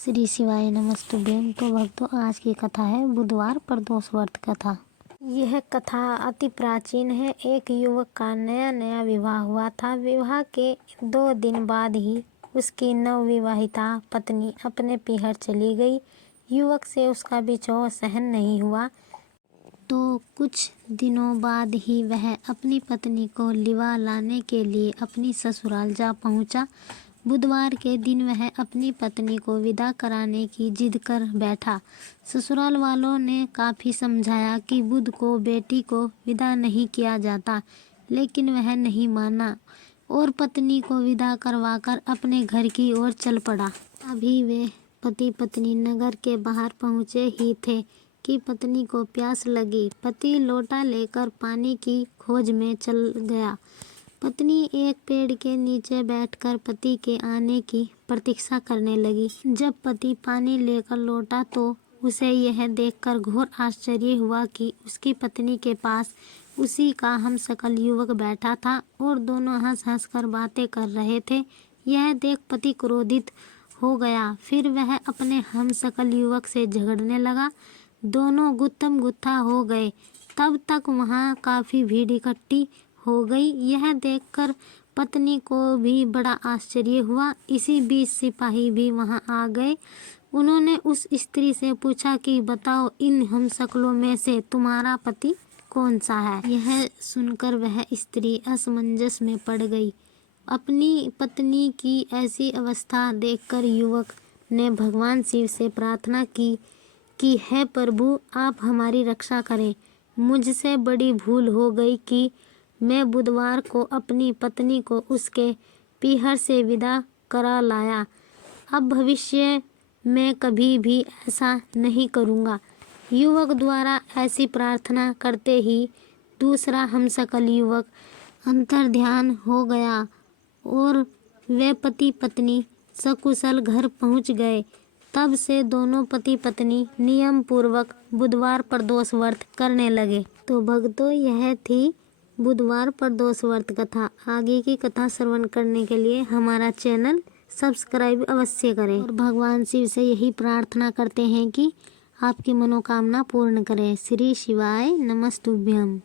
श्री शिवाय नमस्तुभ्यं। तो भक्तों, आज की कथा है बुधवार प्रदोष व्रत कथा। यह कथा अति प्राचीन है। एक युवक का नया नया विवाह हुआ था। विवाह के 2 दिन बाद ही उसकी नवविवाहिता पत्नी अपने पीहर चली गई। युवक से उसका बिछोह सहन नहीं हुआ, तो कुछ दिनों बाद ही वह अपनी पत्नी को लिवा लाने के लिए अपनी ससुराल जा पहुंचा। बुधवार के दिन वह अपनी पत्नी को विदा कराने की जिद कर बैठा। ससुराल वालों ने काफ़ी समझाया कि बुध को बेटी को विदा नहीं किया जाता, लेकिन वह नहीं माना और पत्नी को विदा करवाकर अपने घर की ओर चल पड़ा। अभी वे पति पत्नी नगर के बाहर पहुँचे ही थे कि पत्नी को प्यास लगी। पति लोटा लेकर पानी की खोज में चल गया। पत्नी एक पेड़ के नीचे बैठकर पति के आने की प्रतीक्षा करने लगी। जब पति पानी लेकर लौटा तो उसे यह देखकर घोर आश्चर्य हुआ कि उसकी पत्नी के पास उसी का हमशक्ल युवक बैठा था और दोनों हंस हंस कर बातें कर रहे थे। यह देख पति क्रोधित हो गया। फिर वह अपने हमशक्ल युवक से झगड़ने लगा। दोनों गुत्थम गुत्था हो गए। तब तक वहाँ काफ़ी भीड़ इकट्ठी हो गई। यह देखकर पत्नी को भी बड़ा आश्चर्य हुआ। इसी बीच सिपाही भी वहां आ गए। उन्होंने उस स्त्री से पूछा कि बताओ, इन हमशक्लों में से तुम्हारा पति कौन सा है? यह सुनकर वह स्त्री असमंजस में पड़ गई। अपनी पत्नी की ऐसी अवस्था देखकर युवक ने भगवान शिव से प्रार्थना की कि हे प्रभु, आप हमारी रक्षा करें। मुझसे बड़ी भूल हो गई कि मैं बुधवार को अपनी पत्नी को उसके पीहर से विदा करा लाया। अब भविष्य में कभी भी ऐसा नहीं करूँगा। युवक द्वारा ऐसी प्रार्थना करते ही दूसरा हमशक्ल युवक अंतर्ध्यान हो गया और वे पति पत्नी सकुशल घर पहुँच गए। तब से दोनों पति पत्नी नियम पूर्वक बुधवार प्रदोष व्रत करने लगे। तो भक्तों, यह थी बुधवार प्रदोष व्रत कथा। आगे की कथा श्रवण करने के लिए हमारा चैनल सब्सक्राइब अवश्य करें और भगवान शिव से यही प्रार्थना करते हैं कि आपकी मनोकामना पूर्ण करें। श्री शिवाय नमस्तुभ्यम।